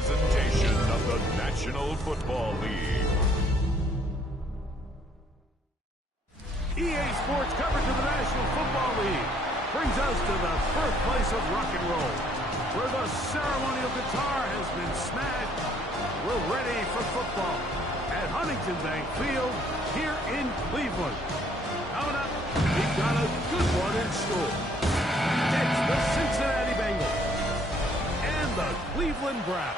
presentation of the National Football League. EA Sports coverage of the National Football League brings us to the birthplace of rock and roll, where the ceremonial guitar has been smashed. We're ready for football at Huntington Bank Field here in Cleveland. Coming up, we've got a good one in store. It's the Cincinnati Bengals and the Cleveland Browns.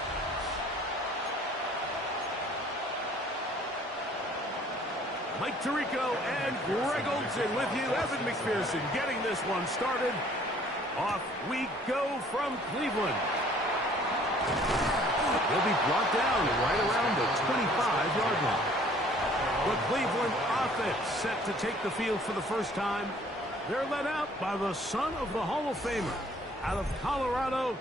Mike Tirico and Greg Olsen with you. Evan McPherson getting this one started. Off we go from Cleveland. They'll be brought down right around the 25-yard line. The Cleveland offense set to take the field for the first time. They're led out by the son of the Hall of Famer. Out of Colorado,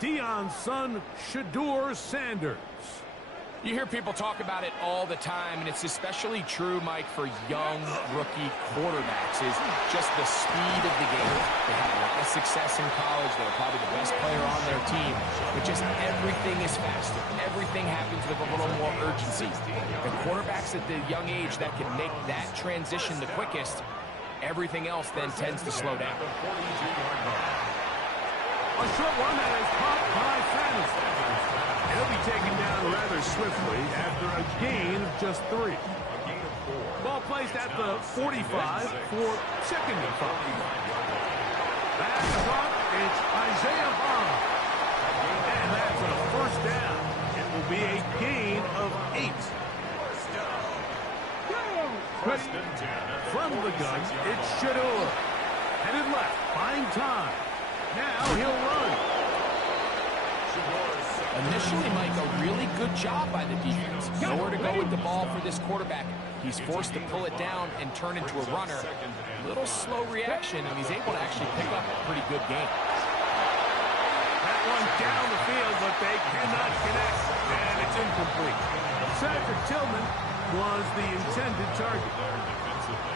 Deion's son, Shedeur Sanders. You hear people talk about it all the time, and it's especially true, Mike, for young rookie quarterbacks, is just the speed of the game. They had a lot of success in college. They were probably the best player on their team, but just everything is faster. Everything happens with a little more urgency. The quarterbacks at the young age that can make that transition the quickest, everything else then tends to slow down. A short one that is caught by Fantasy. He'll be taken down rather swiftly after a gain of just 3. Ball placed at the 45 for 2nd and 5. Back caught, it's Isaiah Bond. And that's a first down. It will be a gain of 8. From the gun, it's Shedeur. Headed left, buying time. Now he'll run. Initially, Mike, a really good job by the defense. Nowhere to go with the ball for this quarterback. He's forced to pull it down and turn into a runner. Little slow reaction, and he's able to actually pick up a pretty good game. That one down the field, but they cannot connect, and it's incomplete. Cedric Tillman was the intended target.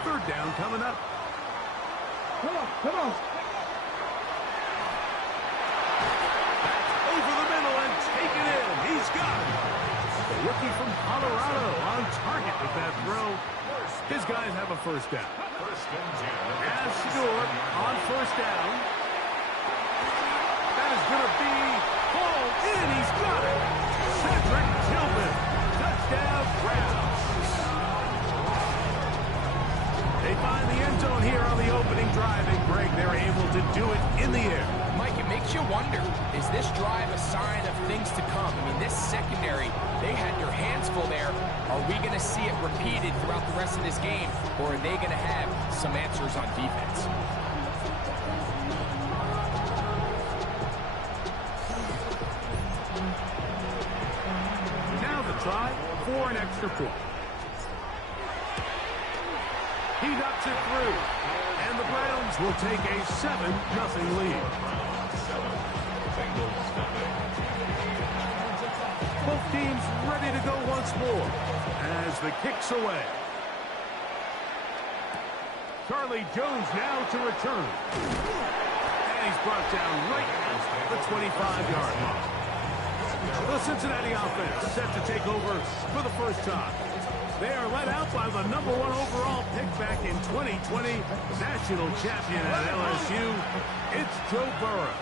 3rd down coming up. Come on. Take it in. He's got it. The rookie from Colorado on target with that throw. His guys have a first down. As Shedeur on first down. That is going to be hauled in. He's got it. Cedric Tillman. Touchdown, Browns. They find the end zone here on the opening drive, and Greg, they're able to do it in the air. Mike, it makes you wonder, is this drive a sign of things to come? I mean, this secondary, they had their hands full there. Are we going to see it repeated throughout the rest of this game, or are they going to have some answers on defense? Now the try for an extra point. He ducks it through, and the Browns will take a 7-0 lead. Both teams ready to go once more as the kick's away. Charlie Jones now to return. And he's brought down right at the 25-yard line. The Cincinnati offense set to take over for the first time. They are led out by the #1 overall pick back in 2020, national champion at LSU. It's Joe Burrow.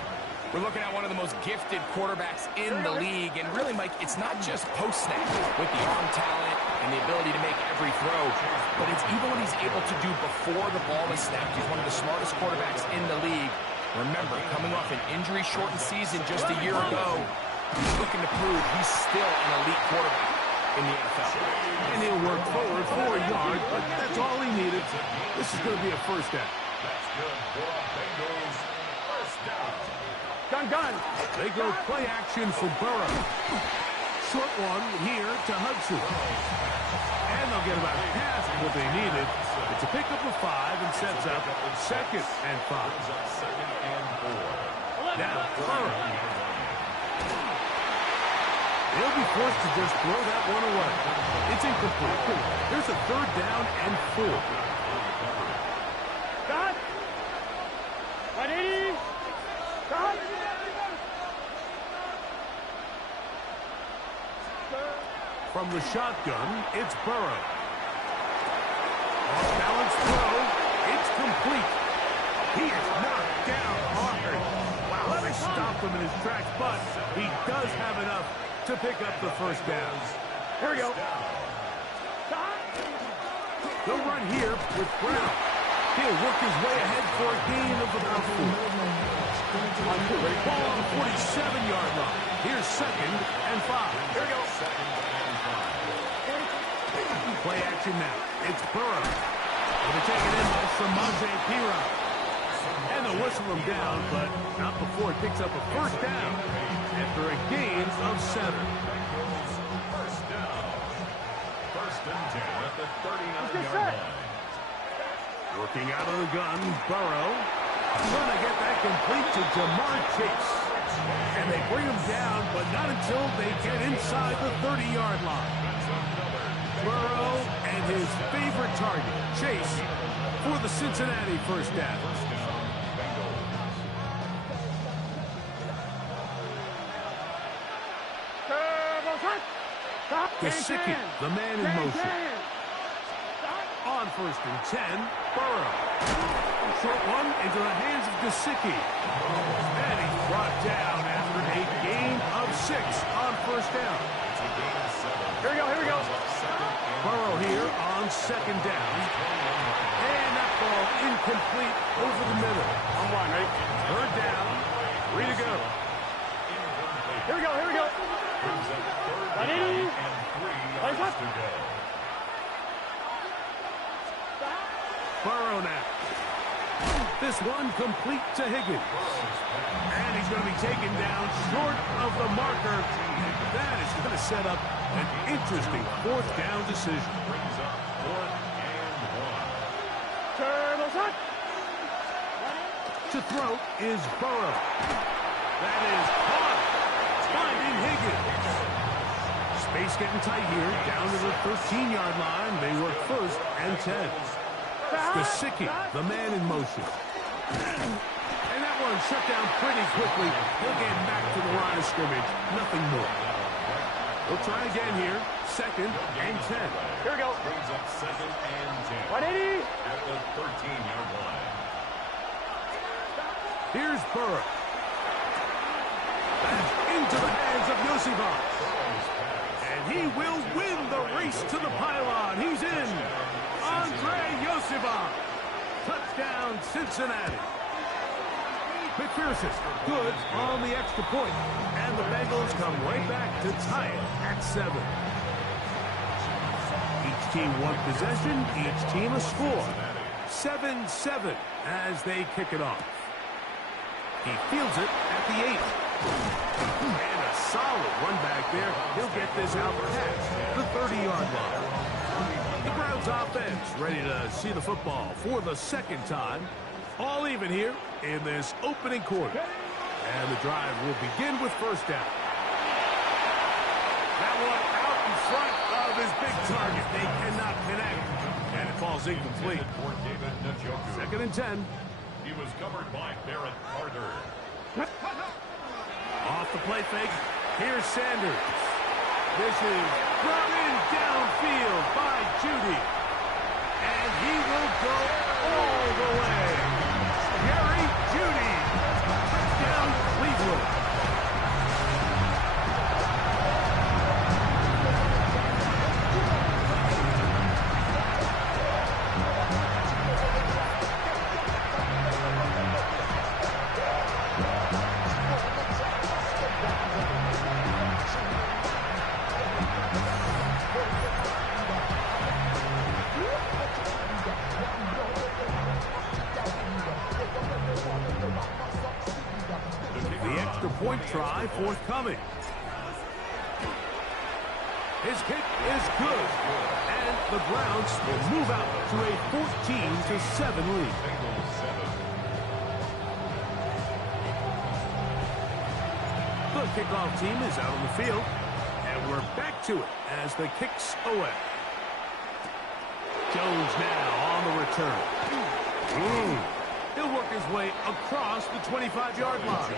We're looking at one of the most gifted quarterbacks in the league. And really, Mike, it's not just post-snap with the arm talent and the ability to make every throw, but it's even what he's able to do before the ball is snapped. He's one of the smartest quarterbacks in the league. Remember, coming off an injury-shortened season just a year ago, he's looking to prove he's still an elite quarterback in the NFL. And he'll work forward 4 yards, but that's all he needed. This is going to be a first down. That's good for Bengals. First down. Gun. They go play action for Burrow. Short one here to Hudson. And they'll get about half what they needed. It's a pickup of 5 and sets up 2nd and 5. Now, Burrow. They'll be forced to just throw that one away. It's incomplete. There's a 3rd down and 4. Got. Ready. Got. From the shotgun, it's Burrow. Off-balance throw. It's complete. He is knocked down hard. Wow, they stopped him in his tracks, but he does have enough to pick up the first down. Here we go. They'll run here with Brown. He'll work his way ahead for a gain of about 4. Ball on the 47-yard line. Here's 2nd and 5. Here we go. Play action now. It's Burrow. They'll take it in from Monte Piron. And they'll whistle him down, but not before it picks up a first down after a gain of 7. First down. First and 10 at the 39-yard line. Working out of the gun, Burrow. Trying to get that complete to Jamar Chase. And they bring him down, but not until they get inside the 30-yard line. Burrow and his favorite target, Chase, for the Cincinnati first down. Gesicki, the man in motion. On 1st and 10, Burrow. Short one into the hands of Gesicki. And he's brought down after a gain of 6 on first down. Here we go, here we go. Burrow here on 2nd down. And that ball incomplete over the middle. I'm blind, ready? 3rd down, 3 to go. Here we go, here we go. Ready? Play up. Burrow now. This one complete to Higgins. And he's going to be taken down short of the marker. That is going to set up an interesting 4th down decision. Brings up 4th and 1. Turbo shot. To throw is Burrow. That is caught. Finding Higgins. Space getting tight here. Down to the 13-yard line. They work 1st and 10. Gesicki, the man in motion. And that one shut down pretty quickly. He'll get back to the line of scrimmage. Nothing more. We'll try again here. 2nd and 10. Here we go. Brings up 2nd and 180. 10. At the 13-yard line. Here's Burrow. Into the hands of Yosivas. And he will win the race to the pylon. He's in. Andre Yosivas. Touchdown, Cincinnati. McPherson, good on the extra point. And the Bengals come right back to tie it at 7. Each team one possession, each team a score. 7-7 as they kick it off. He fields it at the 8. And a solid run back there. He'll get this out past the 30-yard line. The Browns offense ready to see the football for the 2nd time. All even here in this opening quarter. And the drive will begin with first down. That one out in front of his big target. They cannot connect. And it falls incomplete. 2nd and 10. He was covered by Barrett Carter. Off the play fake. Here's Sanders. This is brought in downfield by Judy. And he will go all the way. Jerry Judy. Touchdown, Cleveland. Point try forthcoming. His kick is good. And the Browns will move out to a 14-7 lead. The kickoff team is out on the field. And we're back to it as the kick's away. Jones now on the return. He'll work his way across the 25-yard line.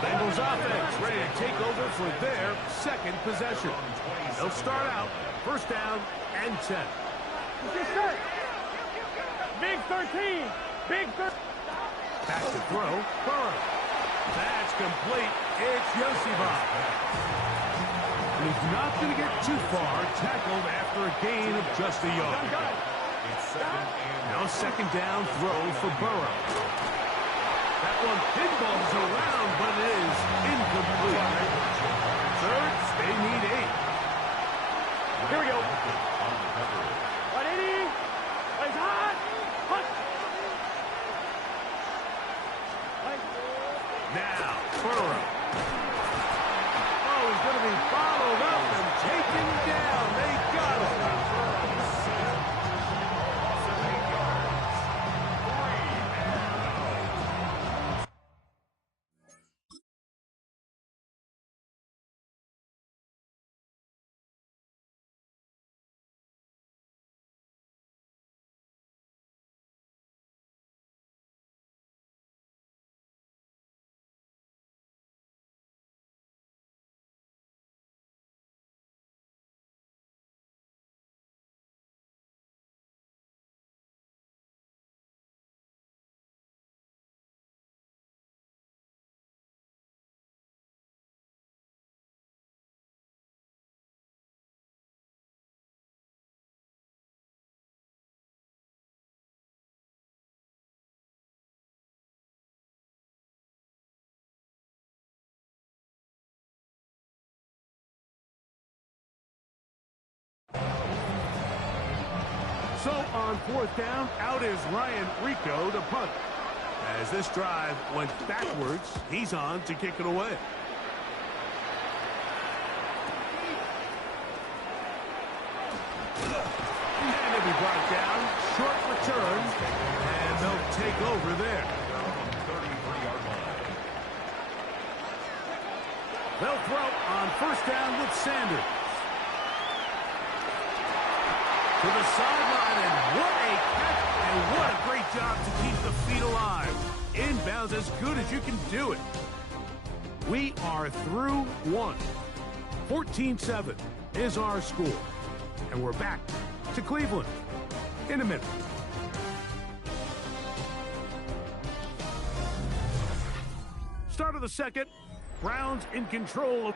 Bengals offense ready to take over for their second possession. They'll start out first down and 10. Big 13. Big 13. Back to throw. Burrow. That's complete. It's Yosibov. He's not going to get too far. Tackled after a gain of just a yard. Now second down throw for Burrow. That one pinballs around, but it is incomplete. Third, they need 8. Here we go. 180. It's hot. Hot. Now, Burrow. Oh, he's going to be followed up and taken down. They got him. So on fourth down, out is Ryan Rico to punt. As this drive went backwards, he's on to kick it away. And it'll be brought down. Short return. And they'll take over there. They'll throw on first down with Sanders. To the sideline, and what a catch, and what a great job to keep the feet alive. Inbounds as good as you can do it. We are through one. 14-7 is our score. And we're back to Cleveland in a minute. Start of the second. Browns in control of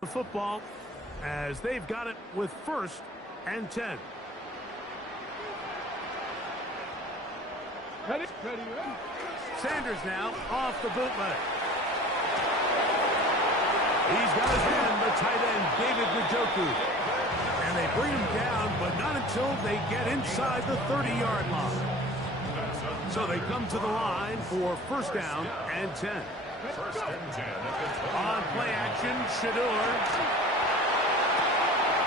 the football as they've got it with first and 10. Ready. Sanders now off the bootleg. He's got his man, the tight end, David Njoku. And they bring him down, but not until they get inside the 30-yard line. So they come to the line for first down and 10. First and 10 at the 20. On play action, Shador.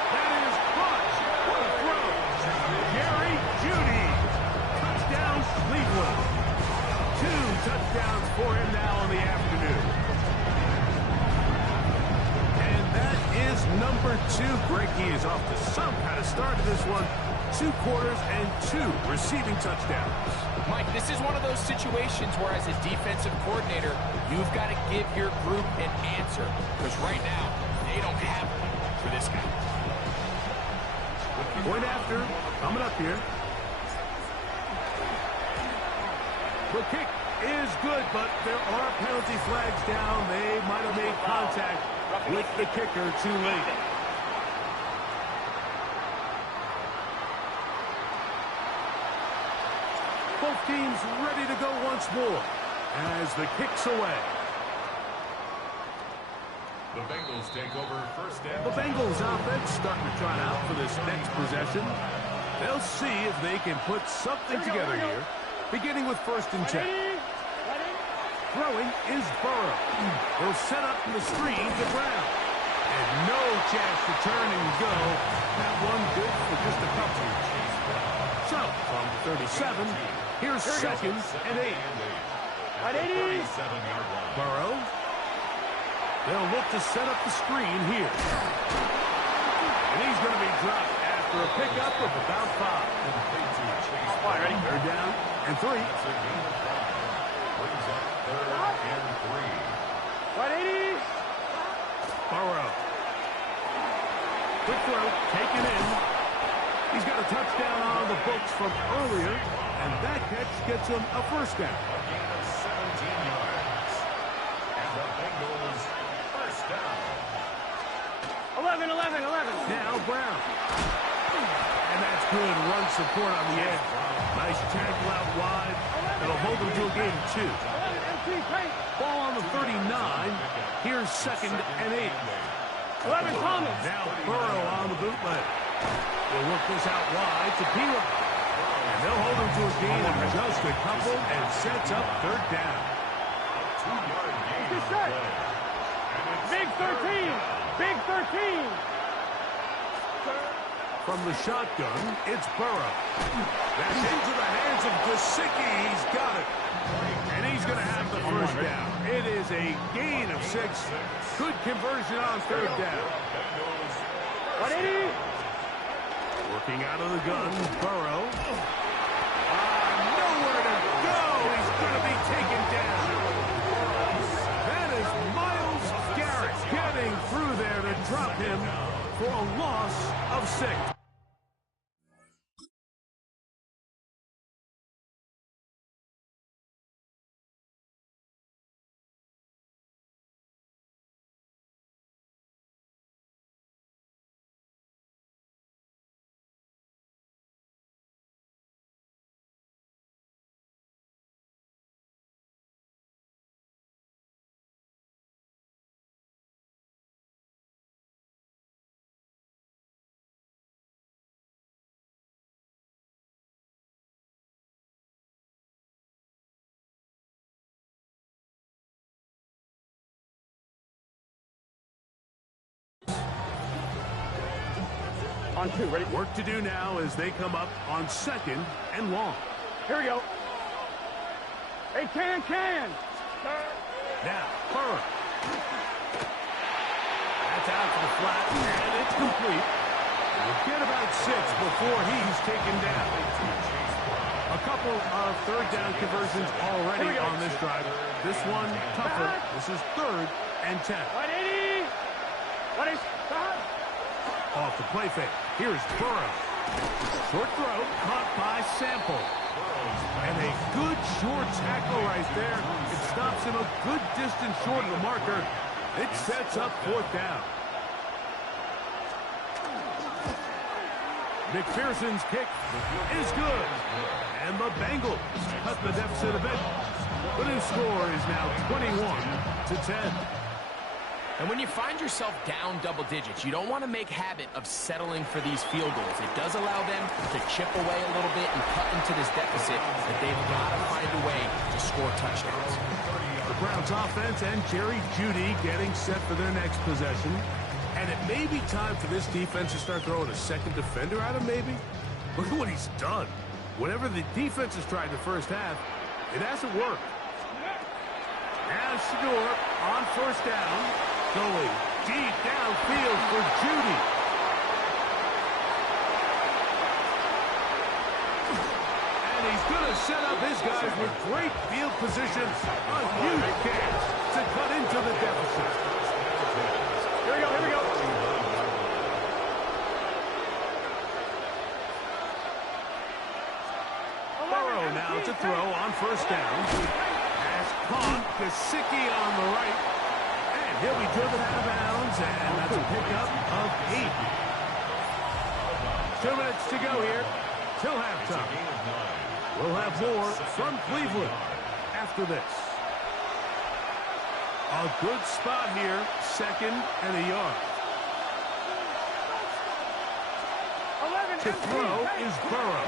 That is caught. What a throw. Jerry Jeudy. Touchdown, Cleveland. 2 touchdowns for him now in the afternoon. And that is number 2. Greg, he is off to some kind of start to this one. 2 quarters and 2 receiving touchdowns. Mike, this is one of those situations where as a defensive coordinator, you've got to give your group an answer. Because right now, they don't have one for this guy. Point after, coming up here. The kick is good, but there are penalty flags down. They might have made contact with the kicker too late. Both teams ready to go once more as the kick's away. The Bengals take over first down. The Bengals offense starting to try out for this next possession. They'll see if they can put something together here, beginning with 1st and 10. Throwing is Burrow. He'll set up the screen to Brown. And no chance to turn and go. That one good for just a couple. So, from 37, here's 2nd and 8. Burrow. They'll look to set up the screen here. And he's going to be dropped after a pickup of about 5. Ready? 3rd down and 3. Brings up 3rd and 3. Burrow. Quick throw, taken in. He's got a touchdown on the books from earlier, and that catch gets him a 1st down. A gain of 17 yards. And the Bengals first down. 11. Now Brown. And that's good run support on the edge. Nice tackle out wide. It'll hold him to a gain of 2. Ball on the 39. Here's 2nd and 8. 11 Thomas. Now Burrow on the bootleg. They'll work this out wide to Pila. And they'll hold him to a gain of just a couple and sets up 3rd down. 2-yard gain. Good set. Big 13. Big 13. From the shotgun, it's Burrow. That's into the hands of Gesicki. He's got it. And he's going to have the 1st down. It is a gain of 6. Good conversion on 3rd down. 180. Working out of the gun, Burrow. Nowhere to go. He's going to be taken down. That is Myles Garrett getting through there to drop him for a loss of 6. On 2, ready? Work to do now as they come up on 2nd and long. Here we go. Hey, can. Now, Burrow. That's out to the flat, and it's complete. We'll get about 6 before he's taken down. A couple of 3rd down conversions already on this drive. This one tougher. This is 3rd and 10. 180. What is that? Off the play fake. Here's Burrow. Short throw caught by Sample. And a good short tackle right there. It stops him a good distance short of the marker. It sets up 4th down. McPherson's kick is good. And the Bengals cut the deficit a bit. The new score is now 21-10. And when you find yourself down double digits, you don't want to make habit of settling for these field goals. It does allow them to chip away a little bit and cut into this deficit, but they've got to find a way to score touchdowns. The Browns offense and Jerry Jeudy getting set for their next possession. And it may be time for this defense to start throwing a 2nd defender at him, maybe. Look at what he's done. Whatever the defense has tried the first half, it hasn't worked. Now Shador on 1st down. Going deep downfield for Jeudy. And he's going to set up his guys with great field position. A huge chance to cut into the deficit. Here we go. Burrow now Now to throw on first down. Pass caught. Gesicki on the right. And he'll be driven out of bounds, and that's a pickup of 8. 2 minutes to go here till halftime. We'll have more from Cleveland after this. A good spot here, 2nd and a yard. To throw is Burrow.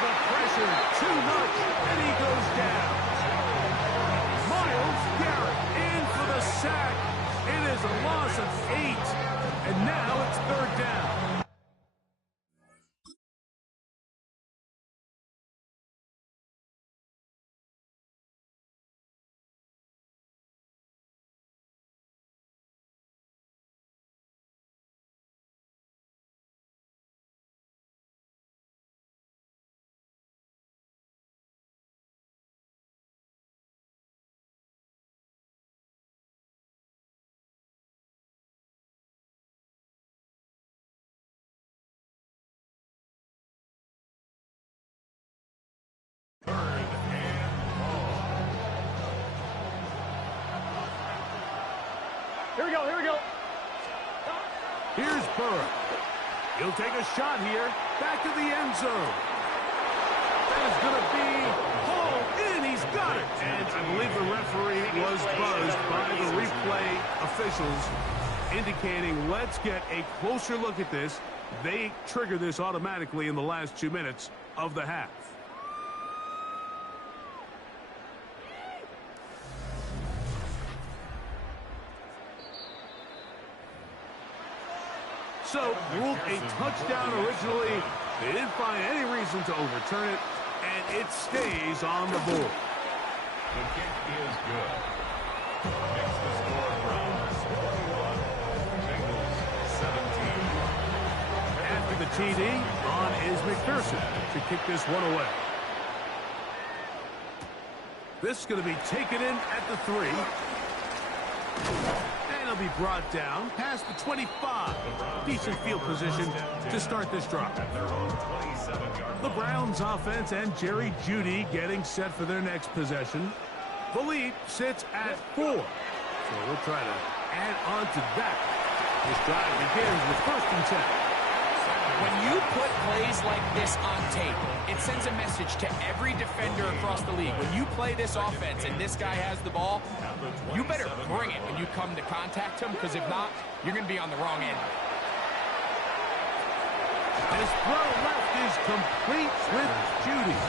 The pressure, too much, and he goes down. Myles Garrett in for the sack. It is a loss of 8, and now it's 3rd down. Here we go, here we go. Here's Burrow. He'll take a shot here. Back to the end zone. That is going to be hauled in. He's got it. And I believe the referee was buzzed by the replay officials, indicating let's get a closer look at this. They trigger this automatically in the last 2 minutes of the half. So, ruled a touchdown originally. They didn't find any reason to overturn it, and it stays on the board. The kick is good. Makes the score Browns 41, Bengals 17. After the TD, on is McPherson to kick this one away. This is going to be taken in at the 3. And it'll be brought down past the 25. Decent field position to start this drive. The Browns offense and Jerry Jeudy getting set for their next possession. The lead sits at 4. So we'll try to add on to that. This drive begins with 1st and 10. When you put plays like this on tape, it sends a message to every defender across the league. When you play this offense and this guy has the ball, you better bring it when you come to contact him, because if not, you're going to be on the wrong end. His throw left is complete with Jeudy.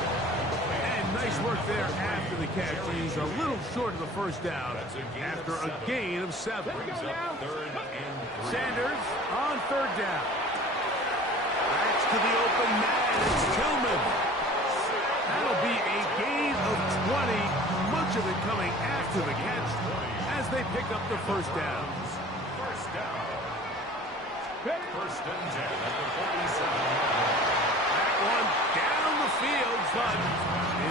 And nice work there after the catch. He's a little short of the first down after a gain of 7. Sanders on 3rd down. That's to the open man. It's Tillman. That'll be a gain of 20. Much of it coming after the catch as they pick up the 1st down. First down. 1st and 10 at the 47. That one down the field, but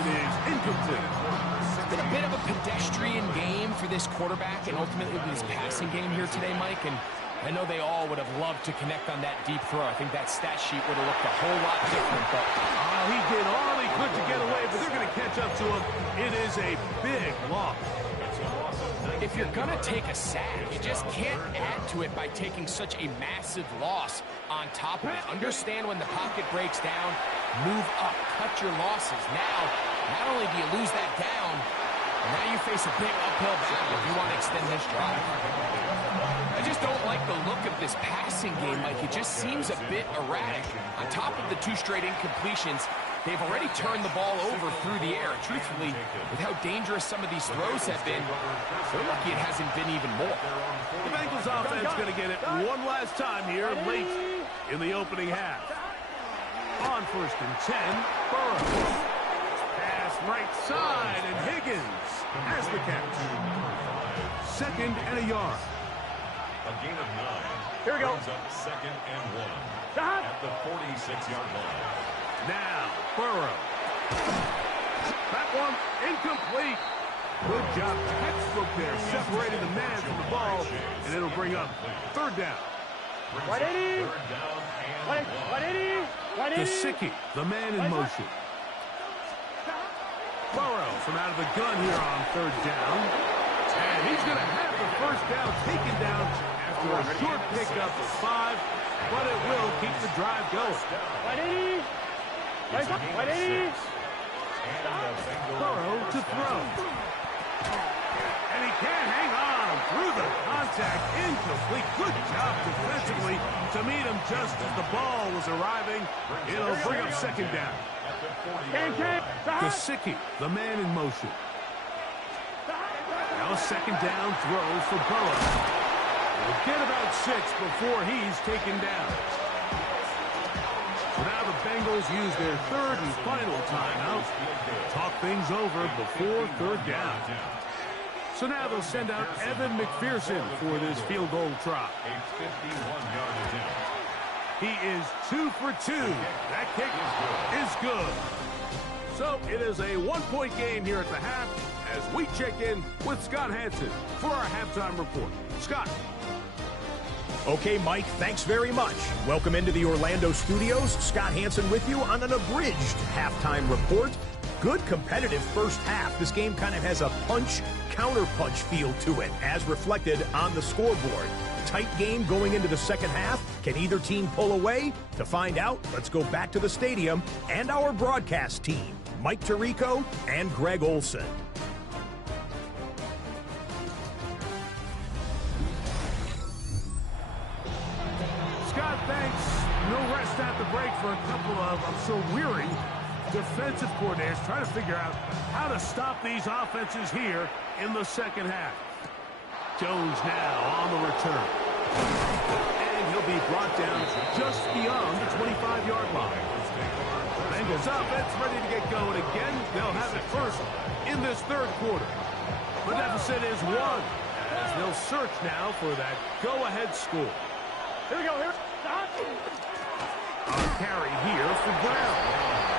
it is incomplete. It's been a bit of a pedestrian game for this quarterback and ultimately this passing game here today, Mike. And I know they all would have loved to connect on that deep throw. I think that stat sheet would have looked a whole lot different. But he did all he could to get away, but they're going to catch up to him. It is a big loss. if you're going to take a sack, you just can't add to it by taking such a massive loss on top of it. Understand when the pocket breaks down, move up, cut your losses. Now, not only do you lose that down, now you face a big uphill battle if you want to extend this drive. I just don't like the look of this passing game. Like, it just seems a bit erratic. On top of the 2 straight incompletions, they've already turned the ball over through the air. Truthfully, with how dangerous some of these throws have been, they're lucky it hasn't been even more. The Bengals offense going to get it one last time here late in the opening half. On 1st and 10, Burrow. Pass right side, and Higgins has the catch. 2nd and a yard. A gain of 9. Here we go. Brings up 2nd and 1 at the 46-yard line. Now, Burrow. That one incomplete. Good job, textbook there, separating the man from the ball, and it'll bring up 3rd down. 180. 3rd down and 180. 180. Gesicki, the man in motion. Burrow from out of the gun here on third down. And he's going to have the first down taken down after a short pickup of 5, but it will keep the drive going. Burrow to throw. And he can't hang on through the contact. Incomplete. Good job defensively to meet him just as the ball was arriving. It'll bring up second down. Gesicki, the man in motion. Now a second down throw for Burrow. He'll get about 6 before he's taken down. So now the Bengals use their third and final timeout. Talk things over before third down. So now they'll send out Evan McPherson for this field goal try. He is 2 for 2. That kick is good. So it is a 1-point game here at the half as we check in with Scott Hansen for our halftime report. Scott. Okay, Mike, thanks very much. Welcome into the Orlando studios. Scott Hansen with you on an abridged halftime report. Good competitive first half. This game kind of has a punch-counter-punch feel to it, as reflected on the scoreboard. Tight game going into the second half. Can either team pull away? To find out, let's go back to the stadium and our broadcast team, Mike Tirico and Greg Olson. Scott, thanks. No rest at the break for a couple of, I'm sure, weary defensive coordinators trying to figure out how to stop these offenses here in the second half. Jones now on the return. And he'll be brought down just beyond the 25-yard line. Bengals offense ready to get going again. They'll have it first in this third quarter. The deficit is 1 as they'll search now for that go-ahead score. Here we go, here. A carry here for Brown.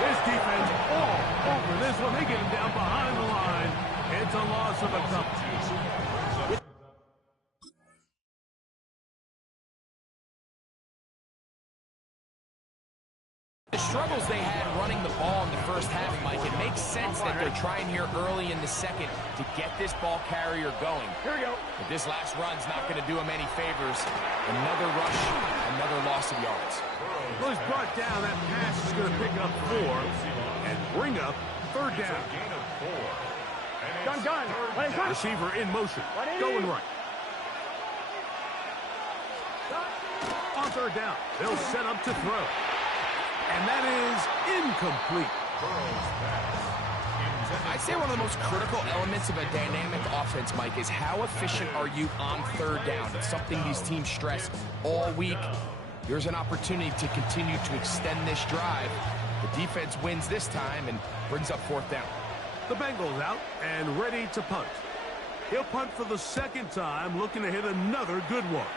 His defense all over this one. They get him down behind the line. It's a loss of a couple. The struggles they had running the ball in the first half, Mike, it makes sense that they're trying here early in the second to get this ball carrier going. Here we go. But this last run's not going to do him any favors. Another rush, another loss of yards. Well, he's brought down. That pass is going to pick up 4 and bring up third down. Gun. Receiver in motion. Going right. On third down, they'll set up to throw. And that is incomplete. I'd say one of the most critical elements of a dynamic offense, Mike, is how efficient are you on third down. It's something these teams stress all week. Here's an opportunity to continue to extend this drive. The defense wins this time and brings up fourth down. The Bengals out and ready to punt. He'll punt for the second time, looking to hit another good one.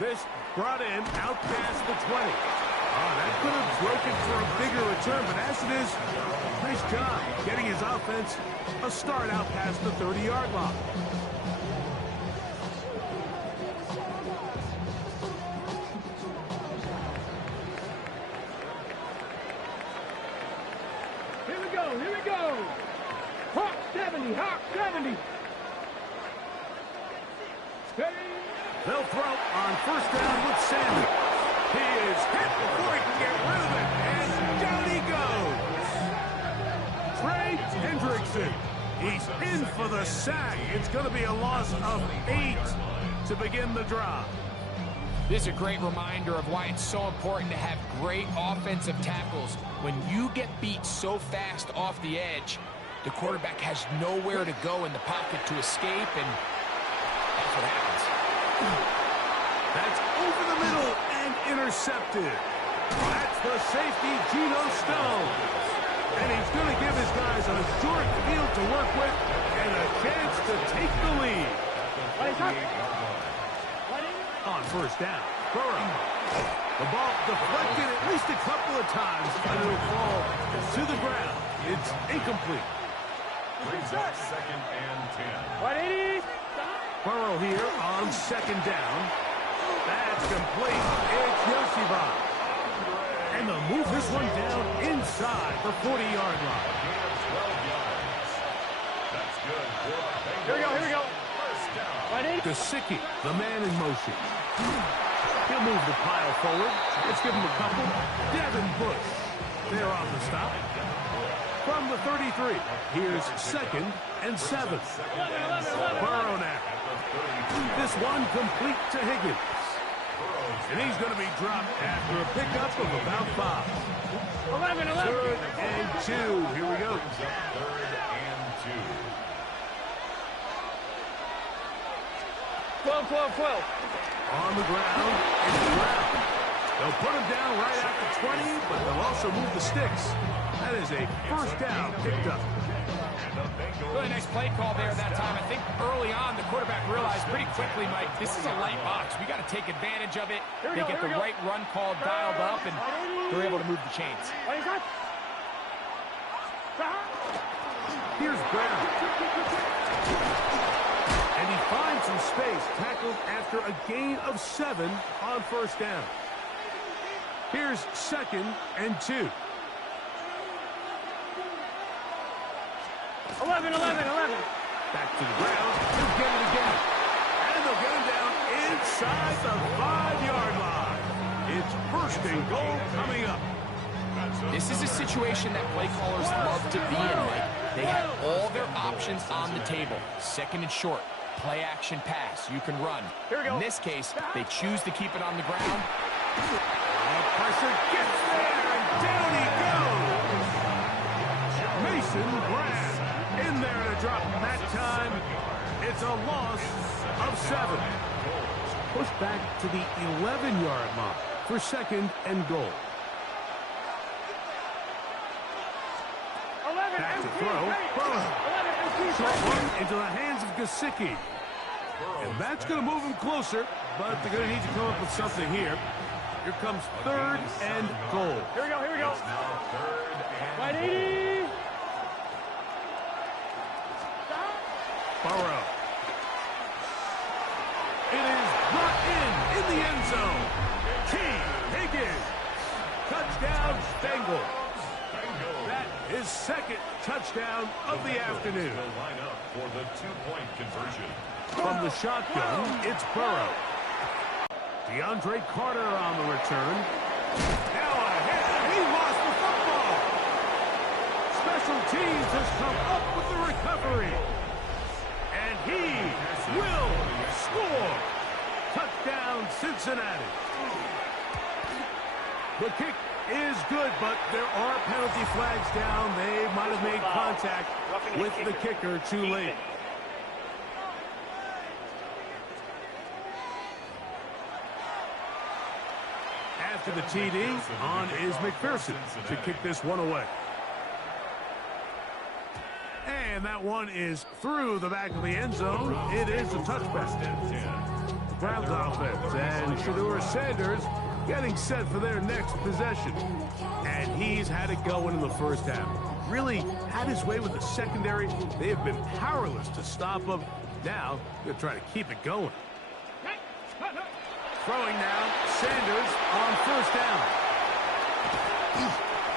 This brought in out past the 20. That could have broken for a bigger return, but as it is, nice job getting his offense a start out past the 30-yard line. Here we go. Hawk 70. Stay. They'll throw on first down with Sanders. He is hit before he can get rid of it, and down he goes. Trey Hendrickson. He's in for the sack. It's going to be a loss of 8 to begin the drive. This is a great reminder of why it's so important to have great offensive tackles. When you get beat so fast off the edge, the quarterback has nowhere to go in the pocket to escape, and that's what happens. That's over the middle and intercepted. That's the safety, Geno Stone. And he's going to give his guys a short field to work with and a chance to take the lead. On first down, Burrow. The ball deflected at least a couple of times, and it'll fall to the ground. It's incomplete. Brings up second and 10. Burrow here on second down. That's complete. It's Yoshiba. And they'll move this one down inside the 40-yard line. Gain of 12 yards. That's good for a Bengals. Here we go, here we go. First down. Right in. Gesicki, the man in motion. He'll move the pile forward. Let's give him a couple. Devin Bush. They're on the stop. From the 33, here's 2nd and 7. Burrow now. This one complete to Higgins. And he's going to be dropped after a pickup of about 5. 11. 3rd and 2. Here we go. 3rd and 2. 12. On the ground, it's the ground. They'll put him down right at the 20, but they'll also move the sticks. That is a first down picked up. Really nice play call there that time. I think early on the quarterback realized pretty quickly, Mike, this is a light box. We got to take advantage of it. They get the right run call dialed up, and they're able to move the chains. Here's Brown. And he finds some space, tackled after a gain of 7 on first down. Here's 2nd and 2. 11. Back to the ground. He'll get it again. And they'll get him down inside the 5-yard line. It's 1st and goal coming up. This is a situation that play callers love to be in, Mike. They have all their options on the table. 2nd and short. Play action pass. You can run. Here we go. In this case, they choose to keep it on the ground. Pressure gets there, and down he goes. Mason Brown in there to drop him. That time, it's a loss of 7. Push back to the 11-yard line for 2nd and goal. Back to throw. Short one into the hands of Gesicki. And that's going to move him closer, but they're going to need to come up with something here. Here comes 3rd and goal. Here we go. Now 3rd and Right 80. Burrow. It is brought in the end zone. T. Higgins. Touchdown, Bengals. That is 2nd touchdown of the afternoon. will line up for the 2-point conversion. From the shotgun, it's Burrow. DeAndre Carter on the return. Now ahead. He lost the football. Special teams has come up with the recovery. And he will score. Touchdown, Cincinnati. The kick is good, but there are penalty flags down. They might have made contact with the kicker too late. After the TD, on is McPherson to kick this one away. And that one is through the back of the end zone. It is a touchback. The Browns offense and Shedeur Sanders getting set for their next possession. And he's had it going in the first half. Really had his way with the secondary. They have been powerless to stop him. Now, they're trying to keep it going. Throwing now, Sanders on first down.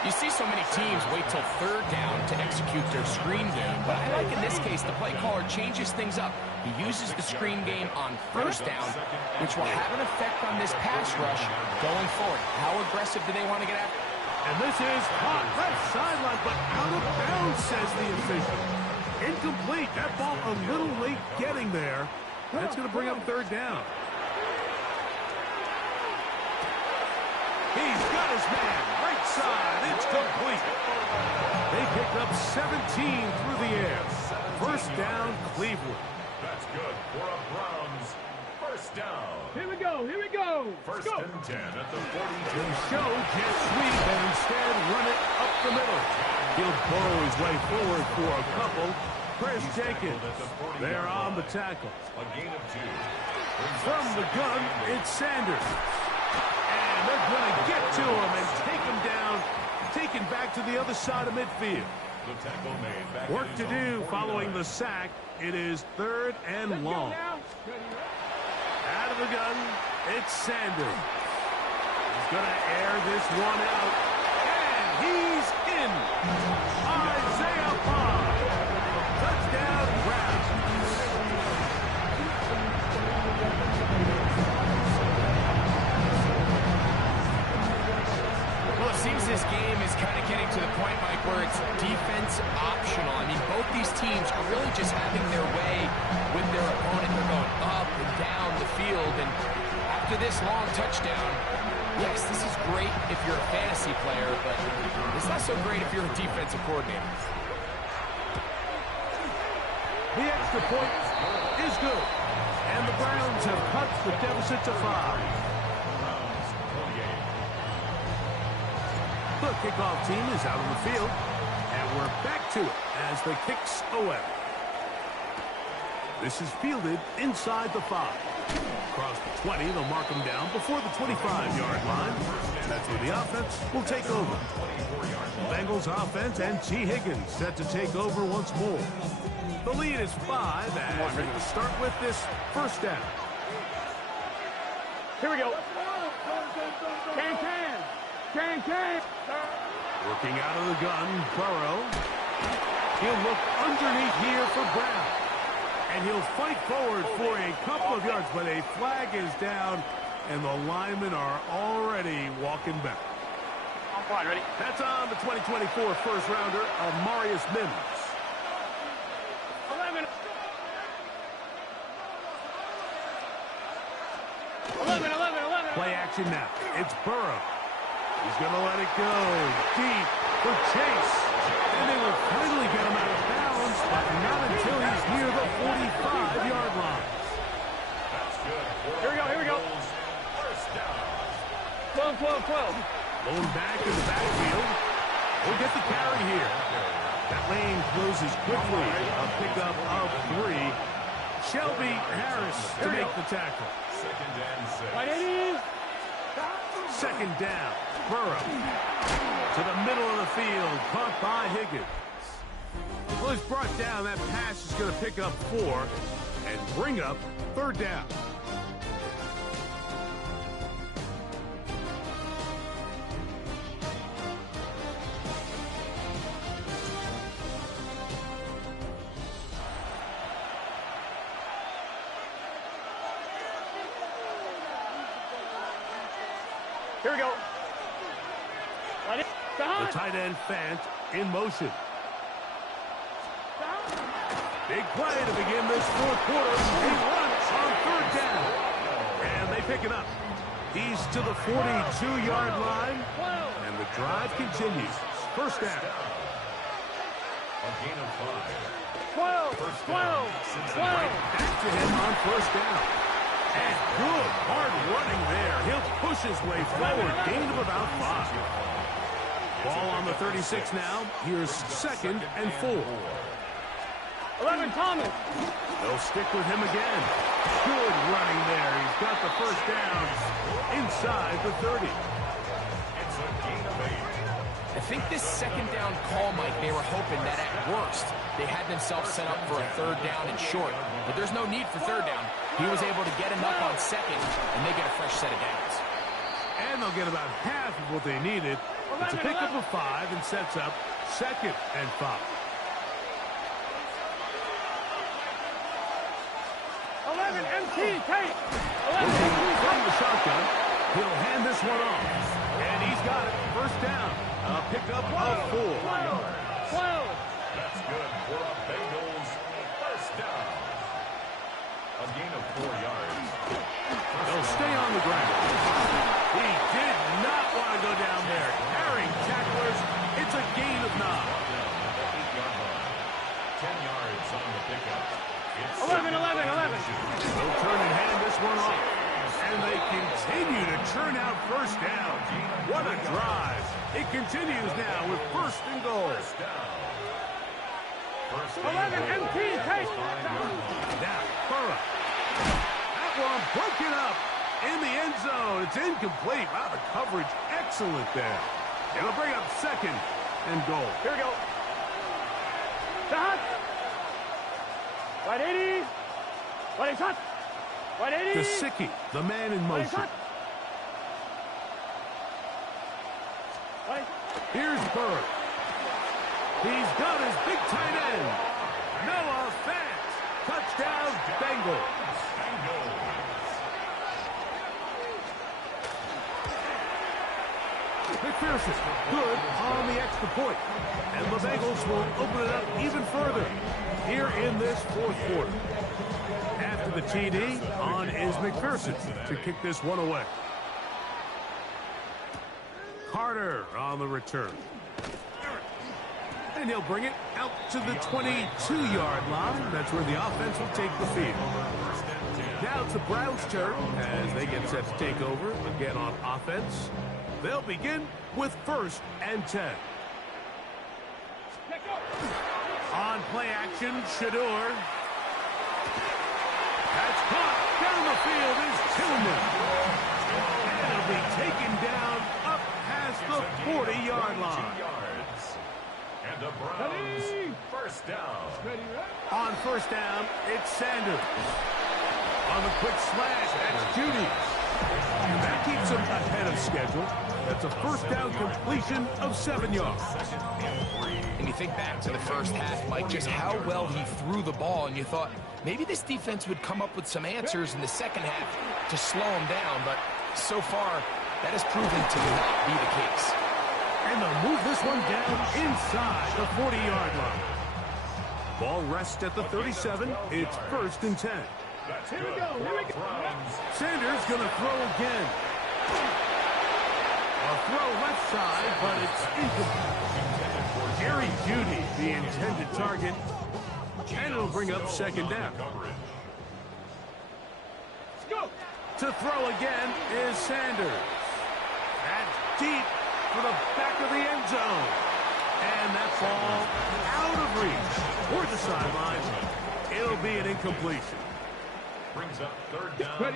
You see so many teams wait till 3rd down to execute their screen game, but I like in this case the play caller changes things up. He uses the screen game on 1st down, which will have an effect on this pass rush going forward. How aggressive do they want to get after? And this is caught left sideline, but out of bounds, says the official. Incomplete. That ball a little late getting there. That's going to bring up 3rd down. He's got his man. Right side. It's complete. They picked up 17 through the air. First down, Cleveland. That's good for a Browns first down. Here we go. 1st and 10 at the 42. They show jet sweep and instead run it up the middle. He'll burrow his way forward for a couple. Chris Jenkins, they're on the tackle. A gain of 2. From the gun, it's Sanders. And they're going to get to him and take him down, taken back to the other side of midfield. The tackle made back Work in to his own do 40 following the yards. sack. It is 3rd and long. Out of the gun, it's Sanders. He's going to air this one out. And he's in. Isaiah Pond. Touchdown, Browns. Well, it seems this game is kind of getting to the point, Mike, where it's defense optional. I mean, both these teams are really just having their way with their opponent. They're going up and down the field, and after this long touchdown, yes, this is great if you're a fantasy player, but it's not so great if you're a defensive coordinator. The extra point is good. And the Browns have cut the deficit to 5. The kickoff team is out on the field. And we're back to it as the kicks away. This is fielded inside the 5. Across the 20, they'll mark them down before the 25-yard line. That's where the offense will take over. Bengals offense and T. Higgins set to take over once more. The lead is 5, and we're going to start with this first down. Here we go. Can. Working out of the gun, Burrow. He'll look underneath here for Brown. And he'll fight forward for a couple of yards, but a flag is down, and the linemen are already walking back. I'm fine, ready? That's on the 2024 first-rounder, Amarius Mims. 11. Play action now. It's Burrow. He's going to let it go deep for Chase. And they will finally get him out of bounds, but not until he's near the 45-yard line. Here we go. First down. 12. Blown back in the backfield. We'll get the carry here. That lane closes quickly. A pickup of 3. Shelby Harris to make the tackle. Second and 6. Right, Eddie. Second down. Burrow to the middle of the field. Caught by Higgins. Well, he's brought down. That pass is going to pick up 4 and bring up third down. Here we go. The tight end Fant in motion. Big play to begin this fourth quarter. He runs on third down. And they pick it up. He's to the 42-yard line. And the drive continues. First down. A gain of 5. 12. Back to him on first down. And good hard running there. He'll push his way forward. Gain of about 5. Ball on the 36 now. Here's second and 4. 11, Thomas. They'll stick with him again. Good running there. He's got the first down inside the 30. It's a gain of 8. I think this second down call, Mike, they were hoping that at worst they had themselves set up for a third down and short. But there's no need for third down. He was able to get enough on second, and they get a fresh set of downs. And they'll get about half of what they needed. It's a pickup of 5 and sets up second and 5. 11, MT, Tate. 11, From the shotgun, he'll hand this one off. And he's got it. First down. A pickup of 4. 12. That's good for the Bengals. First down. A gain of 4 yards. They'll stay on the ground. He did not want to go down there. Carrying tacklers. It's a gain of 9. 10 yards on the pickup. 11. They'll turn and hand this one off. And they continue to churn out first down. What a drive. It continues now with first and goal. 11, MT, Tate. Now, Burrow. That one broken up in the end zone. It's incomplete. Wow, the coverage excellent there. It'll bring up second and goal. Here we go. Shot. Right 80. Right shot. Right 80. Gesicki, the man in motion. Here's Burr. He's got his big tight end. Noah Fant. Touchdown, Bengals. McPherson, good on the extra point. And the Bengals will open it up even further here in this fourth quarter. After the TD, on is McPherson to kick this one away. Carter on the return. And he'll bring it out to the 22-yard line. That's where the offense will take the field. Now it's the Browns' turn as they get set to take over again on offense. They'll begin with 1st and 10. On play action, Shador. That's caught down the field is Tillman. And it'll be taken down up past the 40-yard line. And the Browns, first down. On first down, it's Sanders. On the quick slash, that's Judy. And that keeps him ahead of schedule. That's a first down completion of 7 yards. And you think back to the first half, Mike, just how well he threw the ball, and you thought maybe this defense would come up with some answers in the second half to slow him down, but so far that has proven to not be the case. And they'll move this one down inside the 40-yard line. Ball rests at the 37. It's 1st and 10. Here we go. Sanders going to throw again. A throw left side, but it's incomplete. Jerry Jeudy, the intended target, and it'll bring up 2nd down. To throw again is Sanders. That's deep for the back of the end zone. And that ball out of reach toward the sideline. It'll be an incompletion. Brings up 3rd down.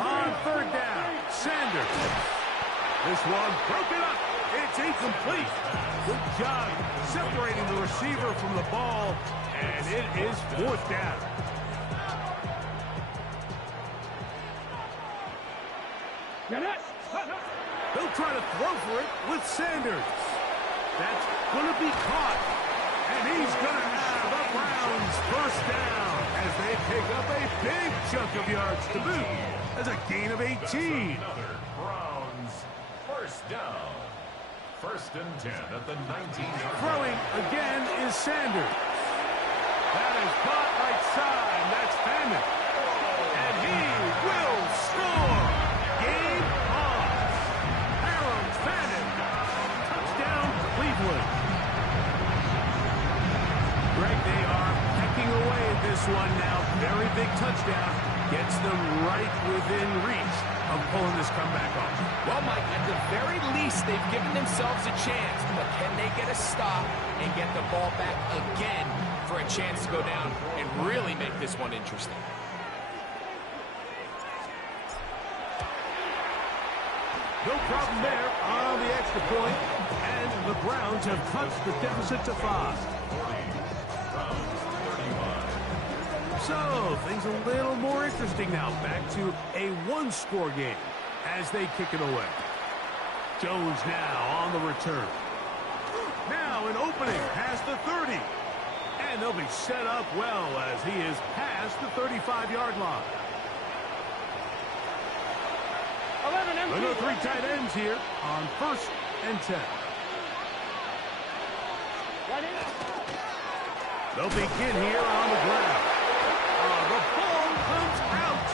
On 3rd down, Sanders. This one broken up. It's incomplete. Good job separating the receiver from the ball, and it is 4th down. They'll try to throw for it with Sanders. That's going to be caught, and he's going to have the Browns first down as they pick up a big chunk of yards to boot. That's a gain of 18. Another Browns, first down. 1st and 10 at the 19-yard. Throwing again is Sanders. That is caught right side. That's Hammond. And he will score. Game on. Harold Fannin. Touchdown, Cleveland. Greg, they are pecking away at this one now. Very big touchdown. Gets them right within reach of pulling this comeback off. Well, Mike, at the very least, they've given themselves a chance, but can they get a stop and get the ball back again for a chance to go down and really make this one interesting? No problem there on the extra point, and the Browns have cut the deficit to 5. So, things a little more interesting now. Back to a one-score game as they kick it away. Jones now on the return. Now an opening past the 30. And they'll be set up well as he is past the 35-yard line. There are 3 tight ends here on 1st and 10. They'll begin here on the ground. The ball comes out.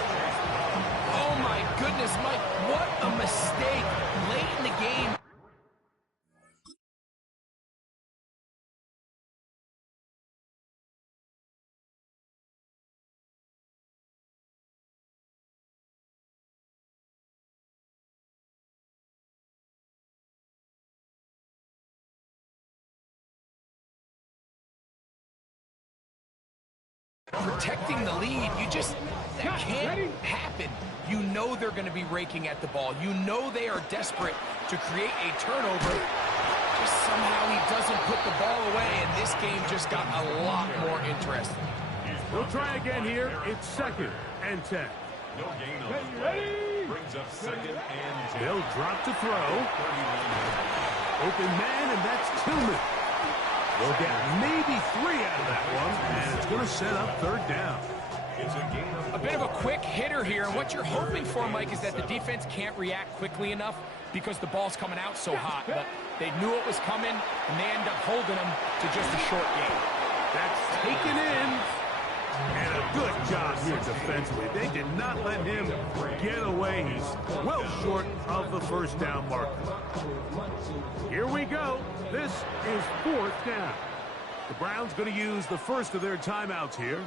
Oh, my goodness, Mike, what a mistake late in the game. Protecting the lead, that can't happen. You know they're going to be raking at the ball. You know they are desperate to create a turnover. Just somehow he doesn't put the ball away, and this game just got a lot more interesting. We'll try again here. It's 2nd and 10. No gain on the play. Brings up 2nd and 10. They'll drop to throw. Open man, and that's Tillman. They'll get maybe 3 out of that one, and it's going to set up third down. A bit of a quick hitter here, and what you're hoping for, Mike, is that the defense can't react quickly enough because the ball's coming out so hot. But they knew it was coming, and they end up holding them to just a short game. That's taken in, and a good job here defensively. They did not let him get away. He's well short of the first down marker. Here we go. This is fourth down. The Browns going to use the first of their timeouts here,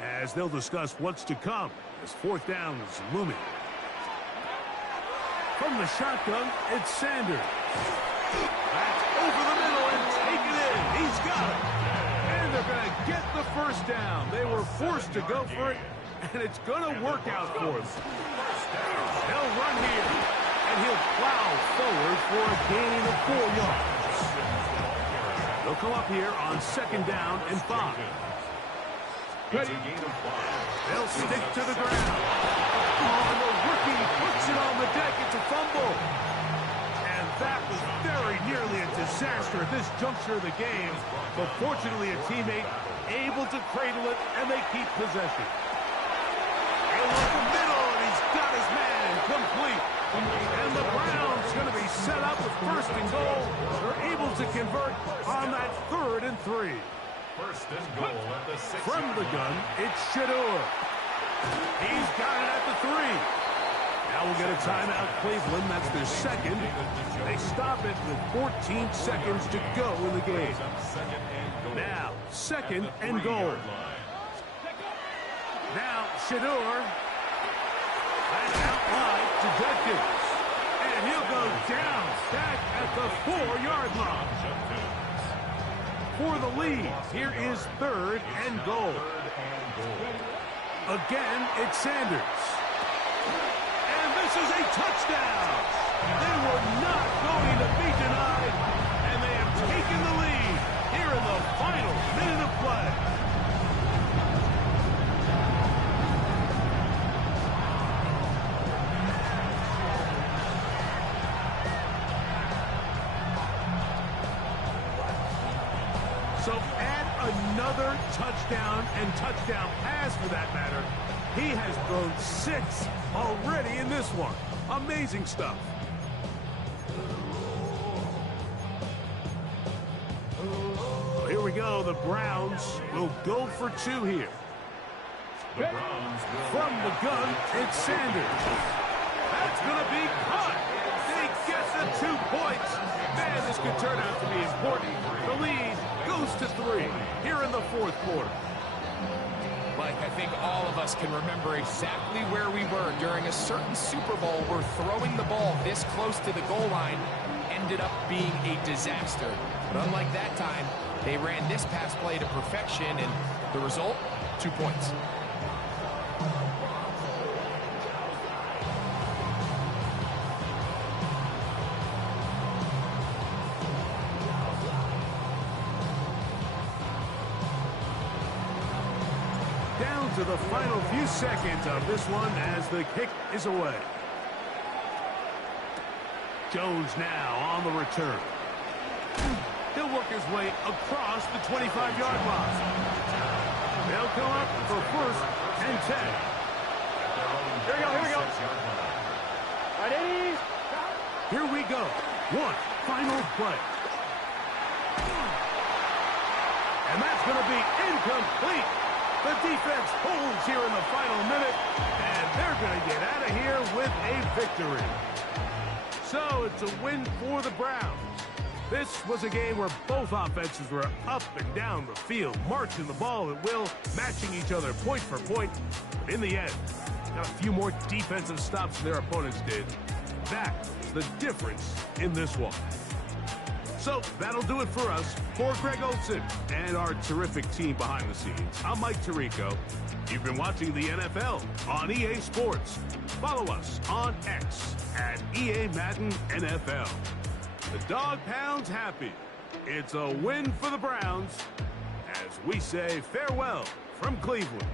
as they'll discuss what's to come as fourth down is looming. From the shotgun, it's Sanders. That's over the middle and taken in. He's got it. And they're going to get the first down. They were forced to go for it, and it's going to work out for them. They'll run here, and he'll plow forward for a gain of 4 yards. They'll come up here on second down and 5. Ready. They'll stick to the ground. Oh, and the rookie puts it on the deck. It's a fumble. And that was very nearly a disaster at this juncture of the game. But fortunately, a teammate able to cradle it, and they keep possession. He'll look the middle, and he's got his man complete. And the Browns going to be set up with first and goal. They're able to convert on that 3rd and 3. First and goal at the 6. From the gun, it's Shador. He's got it at the 3. Now we'll get a timeout, Cleveland. That's their second. They stop it with 14 seconds to go in the game. Now, second and goal. Now, Shador. That's out wide to Jenkins. And he'll go down back at the 4-yard line. For the lead, here is 3rd and goal. Again, it's Sanders. And this is a touchdown. They were not going to be denied, and they have taken the lead here in the final minute of play. So add another touchdown and touchdown pass for that matter. He has thrown 6 already in this one. Amazing stuff. Well, here we go. The Browns will go for 2 here. From the gun, it's Sanders. That's going to be caught. They get the 2 points. Man, this could turn out to be important. The lead goes to 3 here in the 4th quarter. Mike, I think all of us can remember exactly where we were during a certain Super Bowl where throwing the ball this close to the goal line ended up being a disaster. But unlike that time, they ran this pass play to perfection, and the result, 2 points. To the final few seconds of this one as the kick is away. Jones now on the return. He'll work his way across the 25-yard line. They'll come up for 1st and 10. Here we go, here we go. Ready? Here we go. One final play. And that's going to be incomplete. The defense holds here in the final minute, and they're going to get out of here with a victory. So it's a win for the Browns. This was a game where both offenses were up and down the field, marching the ball at will, matching each other point for point. But in the end, got a few more defensive stops than their opponents did. That's the difference in this one. So that'll do it for us. For Greg Olsen and our terrific team behind the scenes, I'm Mike Tirico. You've been watching the NFL on EA Sports. Follow us on X at EA Madden NFL. The Dog Pound's happy. It's a win for the Browns as we say farewell from Cleveland.